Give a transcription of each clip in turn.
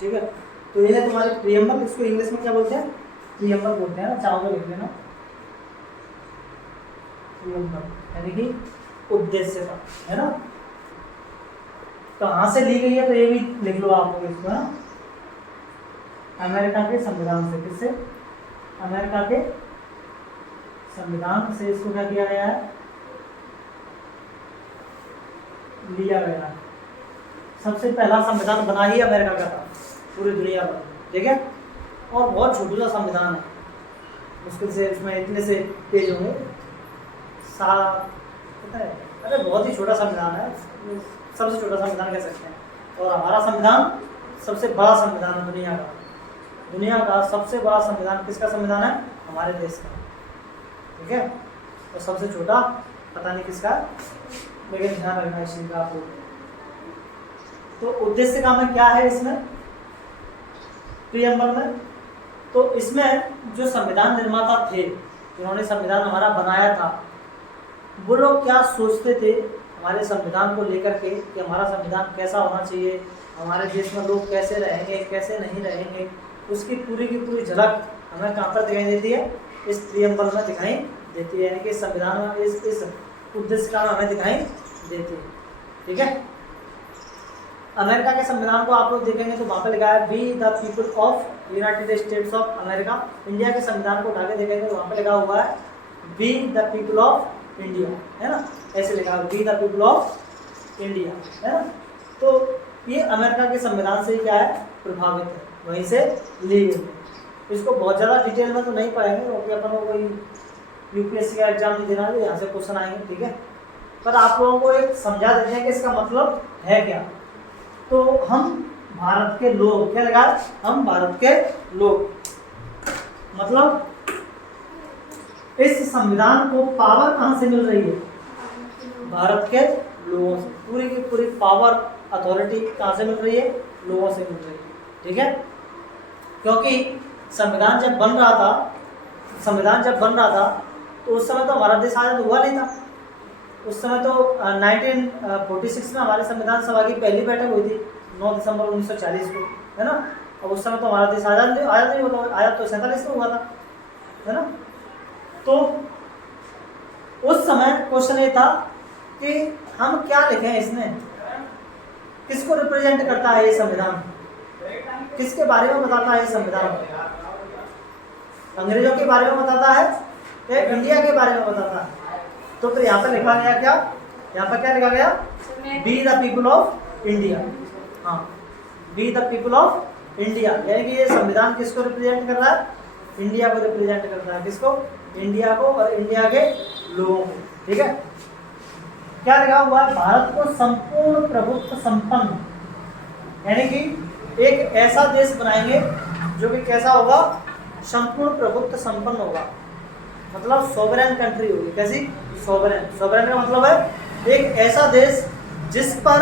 ठीक है। तो ये है तुम्हारी प्रियम्बल, इसको इंग्लिश में क्या बोलते हैं? प्रियम्बल बोलते हैं ना, चाहो तो लिख लेना प्रियम्बल, यानी कि उद्देश्यता, है ना। कहाँ से ली गई है तो ये भी लिख लो आप लोग इसको, है अमेरिका के संविधान से। किससे? अमेरिका के संविधान से इसको क्या किया गया है? लिया गया है। सबसे पहला संविधान बना ही अमेरिका का था पूरी दुनिया पर, ठीक है। और बहुत छोटा सा संविधान है, मुश्किल से इसमें इतने से पेज होंगे, पता है, अरे बहुत ही छोटा संविधान है, सबसे छोटा संविधान कह सकते हैं। और हमारा संविधान सबसे बड़ा संविधान है दुनिया का। दुनिया का सबसे बड़ा संविधान किसका संविधान है? हमारे देश का, ठीक है। और सबसे छोटा पता नहीं किसका, लेकिन ध्यान रखना इस चीज का आपको। तो उद्देश्य का में क्या है इसमें प्रियम्बल में? तो इसमें जो संविधान निर्माता थे, जिन्होंने संविधान हमारा बनाया था, वो लोग क्या सोचते थे हमारे संविधान को लेकर के कि हमारा संविधान कैसा होना चाहिए, हमारे देश में लोग कैसे रहेंगे, कैसे नहीं रहेंगे, उसकी पूरी की पूरी झलक हमें कहाँ पर दिखाई देती है? इस प्रियम्बल में दिखाई देती है, यानी कि संविधान में इस उद्देश्य का हमें दिखाई देती है, ठीक है। अमेरिका के संविधान को आप लोग देखेंगे तो वहाँ पे लिखा है we the people of United States of America. India के संविधान को उठा के देखेंगे तो वहाँ पे लिखा हुआ है we the people of India, है ना, ऐसे लिखा है we the people of India, है ना। तो ये अमेरिका के संविधान से क्या है? प्रभावित है, वहीं से ली गई है। इसको बहुत ज़्यादा डिटेल में तो नहीं पढ़ेंगे क्योंकि अपन को कोई यूपीएससी का एग्जाम नहीं देना है, यहाँ से क्वेश्चन आएंगे, ठीक है। पर आप लोगों को एक समझा देते हैं कि इसका मतलब है क्या। तो हम भारत के लोग, क्या लगा? हम भारत के लोग, मतलब इस संविधान को पावर कहाँ से मिल रही है? भारत के लोगों से। पूरी की पूरी पावर, अथॉरिटी कहाँ से मिल रही है? लोगों से मिल रही है, ठीक है। क्योंकि संविधान जब बन रहा था तो उस समय तो हमारा देश आज़ाद हुआ नहीं था। उस समय तो 1946 में हमारे संविधान सभा की पहली बैठक हुई थी 9 दिसंबर 1940 को, है ना। और उस समय तो हमारा देश आज़ाद नहीं हुआ, आज़ाद तो 47 में हुआ था, है ना। तो उस समय क्वेश्चन ये था कि हम क्या लिखें इसमें, किसको रिप्रेजेंट करता है ये संविधान, किसके बारे में बताता है ये संविधान? अंग्रेजों के बारे में बताता है या इंडिया के बारे में बताता है? तो फिर यहाँ पर लिखा गया क्या? यहाँ पर क्या लिखा गया? We the people of India. हाँ, we the people of India, यानी कि ये संविधान किसको रिप्रेजेंट कर रहा है? इंडिया को रिप्रेजेंट करता है। किसको? इंडिया को और इंडिया के लोगों को, ठीक है। क्या लिखा हुआ है? भारत को संपूर्ण प्रभुत्व संपन्न, यानी कि एक ऐसा देश बनाएंगे जो कि कैसा होगा? संपूर्ण प्रभुत्व संपन्न होगा, मतलब सोवरेन कंट्री होगी। कैसी? सोवरेन। सोवरेन का मतलब है एक ऐसा देश जिस पर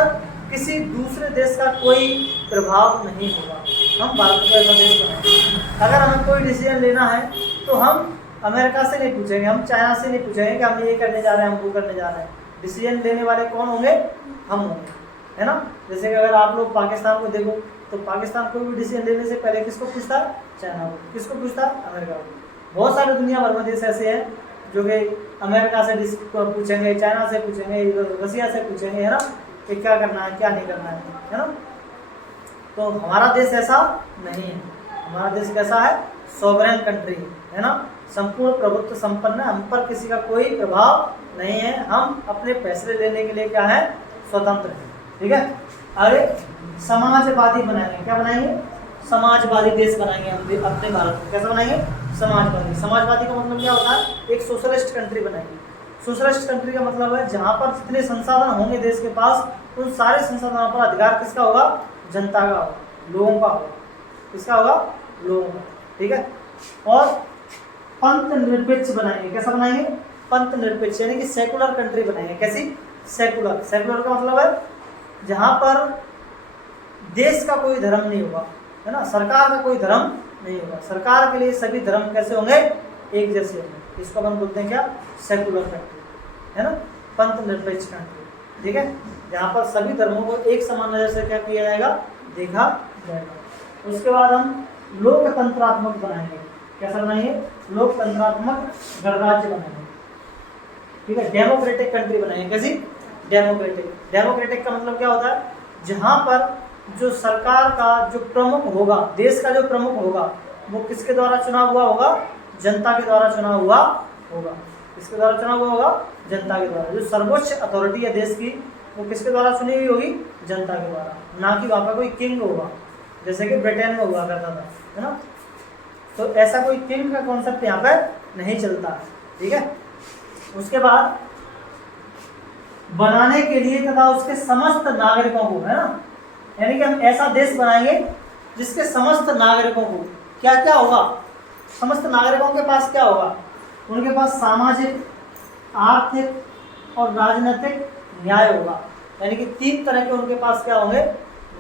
किसी दूसरे देश का कोई प्रभाव नहीं होगा। हम भारत को ऐसा देश बनाएंगे। अगर हमें कोई डिसीजन लेना है तो हम अमेरिका से नहीं पूछेंगे, हम चाइना से नहीं पूछेंगे कि हम ये करने जा रहे हैं, हम वो करने जा रहे हैं। डिसीजन लेने वाले कौन होंगे? हम होंगे, है ना। जैसे कि अगर आप लोग पाकिस्तान को देखो तो पाकिस्तान कोई भी डिसीजन लेने से पहले किसको पूछता? चाइना को। किसको पूछता? अमेरिका को। बहुत सारे दुनिया भर में देश ऐसे हैं जो कि अमेरिका से पूछेंगे, चाइना से पूछेंगे, रसिया से पूछेंगे, है ना, कि क्या करना है, क्या नहीं करना है ना। तो हमारा देश ऐसा नहीं है। हमारा देश कैसा है? सोवरेन कंट्री है ना, संपूर्ण प्रभुत्व संपन्न है। हम पर किसी का कोई प्रभाव नहीं है। हम अपने फैसले लेने के लिए क्या है? स्वतंत्र है, ठीक है। अरे समाजवादी बनाएंगे, क्या बनाएंगे? समाजवादी देश बनाएंगे हम अपने भारत को। कैसा बनाएंगे? समाजवादी। समाजवादी का मतलब क्या होता है? एक सोशलिस्ट कंट्री बनाएंगे। सोशलिस्ट कंट्री का मतलब है जहाँ पर जितने संसाधन होंगे देश के पास, उन सारे संसाधनों पर अधिकार किसका होगा? जनता का होगा, लोगों का होगा। किसका होगा? लोगों का, ठीक है। और पंथ निरपेक्ष बनाएंगे। कैसा बनाएंगे? पंथ निरपेक्ष, यानी कि सेकुलर कंट्री बनाएंगे। कैसी? सेकुलर। सेकुलर का मतलब है जहाँ पर देश का कोई धर्म नहीं होगा, है ना, सरकार का कोई धर्म नहीं होगा। सरकार के लिए सभी धर्म कैसे होंगे? एक जैसे होंगे। इसको अपन बोलते हैं क्या? सेकुलर कंट्री, है ना, पंथ निरपेक्ष कंट्री, ठीक है। जहाँ पर सभी धर्मों को एक समान नजर से क्या किया जाएगा? देखा जाएगा। उसके बाद हम लोकतंत्रात्मक बनाएंगे। कैसा बनाएंगे? लोकतंत्रात्मक गणराज्य बनाएंगे। ठीक है, डेमोक्रेटिक कंट्री बनाएंगे। कैसी? डेमोक्रेटिक। डेमोक्रेटिक का मतलब क्या होता है? जहां पर जो सरकार का जो प्रमुख होगा, देश का जो प्रमुख होगा, वो किसके द्वारा चुना हुआ होगा? जनता के द्वारा चुना हुआ होगा। किसके द्वारा चुना हुआ होगा? जनता के द्वारा। जो सर्वोच्च अथॉरिटी है देश की, वो किसके द्वारा चुनी हुई होगी? जनता के द्वारा। ना कि वहाँ पर कोई किंग होगा, जैसे कि ब्रिटेन में हुआ करता था, है ना। तो ऐसा कोई किंग का कॉन्सेप्ट यहाँ पर नहीं चलता। ठीक है, उसके बाद बनाने के लिए तथा उसके समस्त नागरिकों को, है ना, यानी कि हम ऐसा देश बनाएंगे जिसके समस्त नागरिकों को क्या क्या होगा? समस्त नागरिकों के पास क्या होगा? उनके पास सामाजिक, आर्थिक और राजनीतिक न्याय होगा। यानी कि 3 तरह के उनके पास क्या होंगे?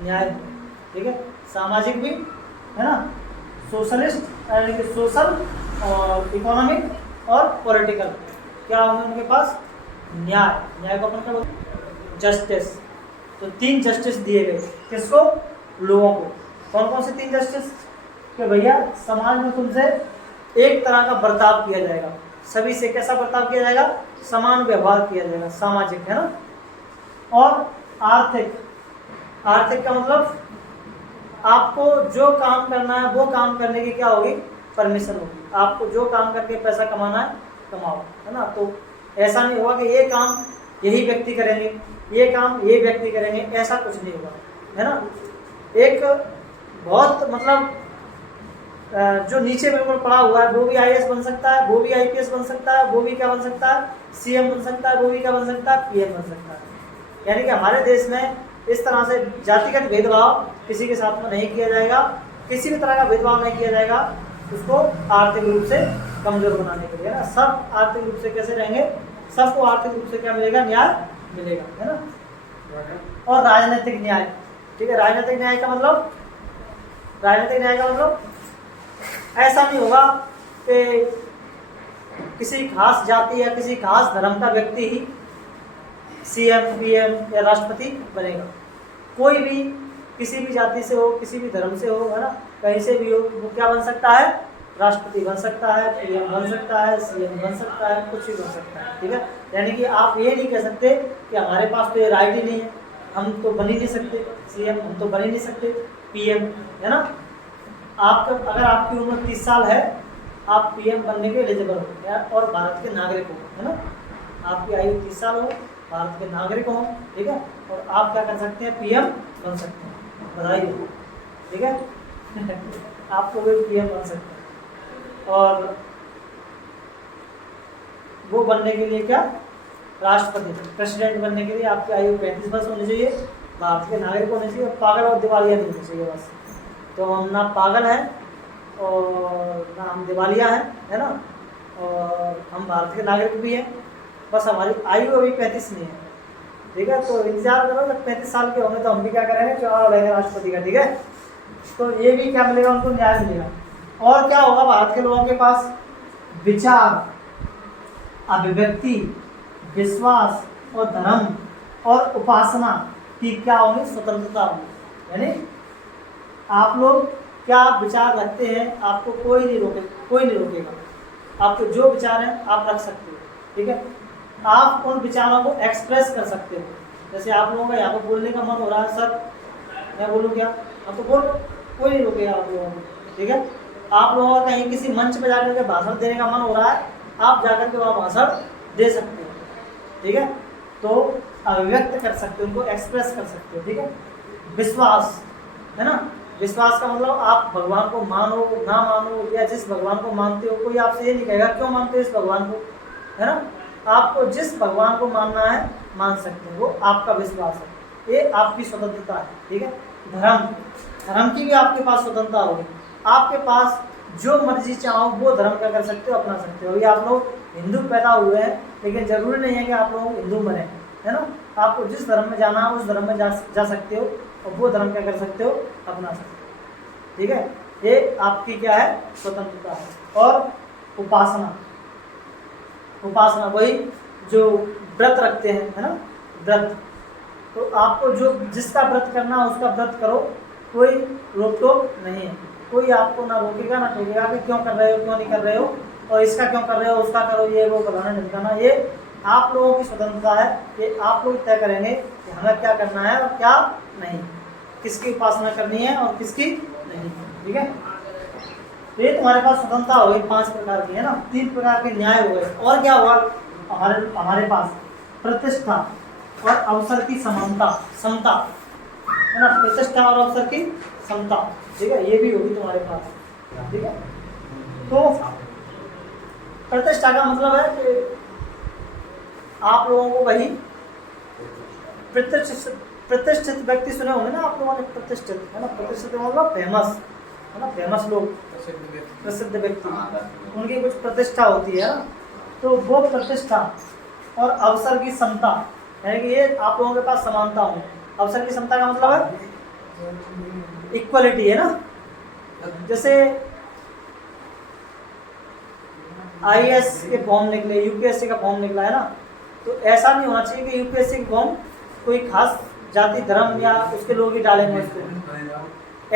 न्याय होंगे। ठीक है, सामाजिक भी, है ना, सोशलिस्ट यानी कि सोशल और इकोनॉमिक और पॉलिटिकल, क्या होंगे उनके पास? न्याय। न्याय को अपन क्या बोलते हैं? जस्टिस। तो 3 जस्टिस दिए गए। किसको? लोगों को। कौन कौन से 3 जस्टिस? कि भैया समाज में तुमसे एक तरह का बर्ताव किया जाएगा, सभी से कैसा बर्ताव किया जाएगा? समान व्यवहार किया जाएगा, सामाजिक, है ना। और आर्थिक। आर्थिक का मतलब आपको जो काम करना है वो काम करने की क्या होगी? परमिशन होगी। आपको जो काम करके पैसा कमाना है कमाओ, है ना। तो ऐसा नहीं होगा कि ये काम यही व्यक्ति करेंगे, ये काम ये व्यक्ति करेंगे, ऐसा कुछ नहीं होगा, है ना। एक बहुत मतलब जो नीचे बिल्कुल पड़ा हुआ है वो भी आईएएस बन सकता है, वो भी आईपीएस बन सकता है, वो भी क्या बन सकता है? सीएम बन सकता है, वो भी क्या बन सकता है? पीएम बन सकता है। यानी कि हमारे देश में इस तरह से जातिगत भेदभाव किसी के साथ में नहीं किया जाएगा, किसी भी तरह का भेदभाव नहीं किया जाएगा उसको आर्थिक रूप से कमजोर बनाने के लिए, है ना। सब आर्थिक रूप से कैसे रहेंगे? सबको आर्थिक रूप से क्या मिलेगा? न्याय मिलेगा, है ना। और राजनीतिक न्याय। ठीक है, राजनीतिक न्याय का मतलब, राजनीतिक न्याय का मतलब ऐसा नहीं होगा कि किसी खास जाति या किसी खास धर्म का व्यक्ति ही सीएम, पीएम या राष्ट्रपति बनेगा। कोई भी किसी भी जाति से हो, किसी भी धर्म से हो, है ना, कहीं से भी हो, वो क्या बन सकता है? राष्ट्रपति बन सकता है, पीएम बन सकता है, सीएम बन सकता है, कुछ भी बन सकता है। ठीक है, यानी कि आप ये नहीं कह सकते कि हमारे पास तो ये राइट ही नहीं है, हम तो बन ही नहीं सकते सीएम, हम तो बन ही नहीं सकते पीएम, है ना। आपका अगर आपकी उम्र 30 साल है, आप पीएम बनने के एलिजिबल हो और भारत के नागरिक हो, है ना। आपकी आयु 30 साल हो, भारत के नागरिक हो, ठीक है, और आप क्या कर सकते हैं? पीएम बन सकते हैं। बधाई हो, ठीक है। आपको भी पीएम बन सकते हैं। और वो बनने के लिए क्या? राष्ट्रपति, प्रेसिडेंट बनने के लिए आपकी आयु 35 वर्ष होनी चाहिए, भारत के नागरिक होने चाहिए, और पागल और दिवालिया नहीं होनी चाहिए बस। तो हम ना पागल हैं और ना हम दिवालिया हैं, है ना, और हम भारत के नागरिक भी हैं, बस हमारी आयु अभी 35 नहीं है। ठीक है, तो इंतजार करो, जब 35 साल के होंगे तो हम भी क्या करेंगे? चुनाव लड़ेंगे राष्ट्रपति का। ठीक है, तो ये भी क्या मिलेगा? उनको न्याय मिलेगा। और क्या होगा? भारत के लोगों के पास विचार, अभिव्यक्ति, विश्वास और धर्म और उपासना की क्या होगी? स्वतंत्रता होगी। यानी आप लोग क्या विचार रखते हैं, आपको कोई नहीं रोकेगा। आपको जो विचार हैं आप रख सकते हो। ठीक है, आप उन विचारों को एक्सप्रेस कर सकते हो। जैसे आप लोगों का यहाँ पर बोलने का मन हो रहा है, सर मैं बोलूँ क्या? आप तो बोलो, कोई नहीं रोकेगा आप लोगों को। ठीक है, आप लोगों का कहीं किसी मंच पर जाकर के भाषण देने का मन हो रहा है, आप जाकर के वहाँ भाषण दे सकते हो। ठीक है, तो अभिव्यक्त कर सकते हो, उनको एक्सप्रेस कर सकते हो। ठीक है, विश्वास, है ना। विश्वास का मतलब आप भगवान को मानो ना मानो, या जिस भगवान को मानते हो, कोई आपसे ये नहीं कहेगा क्यों मानते हो इस भगवान को, है ना। आपको जिस भगवान को मानना है मान सकते हो, वो आपका विश्वास है, ये आपकी स्वतंत्रता है। ठीक है, धर्म की भी आपके पास स्वतंत्रता होगी। आपके पास जो मर्जी चाहो वो धर्म क्या कर सकते हो? अपना सकते हो। ये आप लोग हिंदू पैदा हुए हैं, लेकिन जरूरी नहीं है कि आप लोग हिंदू बने, है ना। आपको जिस धर्म में जाना है उस धर्म में जा सकते हो, और वो धर्म क्या कर सकते हो? अपना सकते हो। ठीक है, ये आपकी क्या है? स्वतंत्रता है। और उपासना, उपासना वही जो व्रत रखते हैं, है ना, व्रत। तो आपको जो जिसका व्रत करना है उसका व्रत करो, कोई रोक टोक नहीं है, कोई आपको ना रोकेगा ना टोकेगा कि क्यों कर रहे हो क्यों नहीं कर रहे हो, और इसका क्यों कर रहे हो उसका करो, ये वो फलाना ढमकाना। ये आप लोगों की स्वतंत्रता है, ये आप लोग तय करेंगे कि हमें क्या करना है और क्या नहीं, किसकी उपासना करनी है और किसकी नहीं। ठीक है, तो ये तुम्हारे पास स्वतंत्रता हो गई 5 प्रकार की, है ना, 3 प्रकार के न्याय हो गए। और क्या हुआ हमारे पास? प्रतिष्ठा और अवसर की समानता, समता, है ना, प्रतिष्ठा और अवसर की समता। ठीक है, ये भी होगी तुम्हारे पास। ठीक है, तो प्रतिष्ठा का मतलब है कि आप लोगों को वही प्रतिष्ठित व्यक्ति सुने होंगे ना आप लोगों ने, प्रतिष्ठित, है ना, प्रतिष्ठित मतलब फेमस, है ना, फेमस लोग, प्रसिद्ध व्यक्ति, उनकी कुछ प्रतिष्ठा होती है ना, तो वो प्रतिष्ठा और अवसर की समता, यानी कि ये आप लोगों के पास समानता हो। अवसर की समता का मतलब है इक्वलिटी, है ना, जैसे IAS के फॉर्म निकले, UPSC का फॉर्म निकला, है ना, तो ऐसा नहीं होना चाहिए कि UPSC के फॉर्म कोई खास जाति धर्म या उसके लोग ही डालेंगे उसको,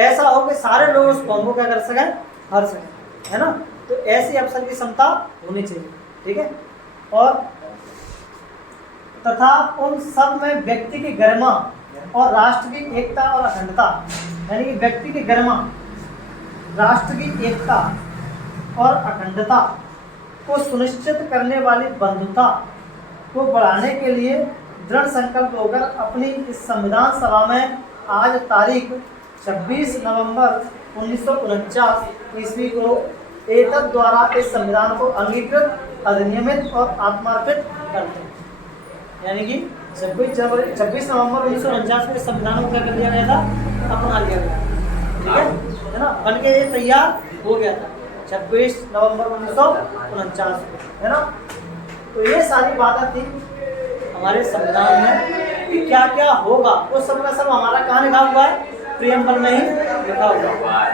ऐसा हो कि सारे लोग उस फॉर्म को क्या कर सकें, भर सकें, है ना, तो ऐसी अवसर की क्षमता होनी चाहिए। ठीक है, और तथा उन सब में व्यक्ति की गरिमा और राष्ट्र की एकता और अखंडता, यानी कि व्यक्ति की गरिमा, राष्ट्र की एकता और अखंडता को सुनिश्चित करने वाली बंधुता को बढ़ाने के लिए दृढ़ संकल्प होकर अपनी इस संविधान सभा में आज तारीख 26 नवंबर 1949 ईस्वी को एतद द्वारा इस संविधान को अंगीकृत, अधिनियमित और आत्मार्पित करते हैं। यानी कि 26 नवंबर 1949 में संविधान को क्या कर दिया गया था, अपना लिया गया। ठीक है ना, बन के ये तैयार हो गया था 26 नवंबर 1949 है ना। तो ये सारी बातें थी हमारे संविधान में कि क्या क्या होगा, वो सब का सब हमारा कहाँ लिखा हुआ है, प्रियम्बल में ही लिखा हुआ है।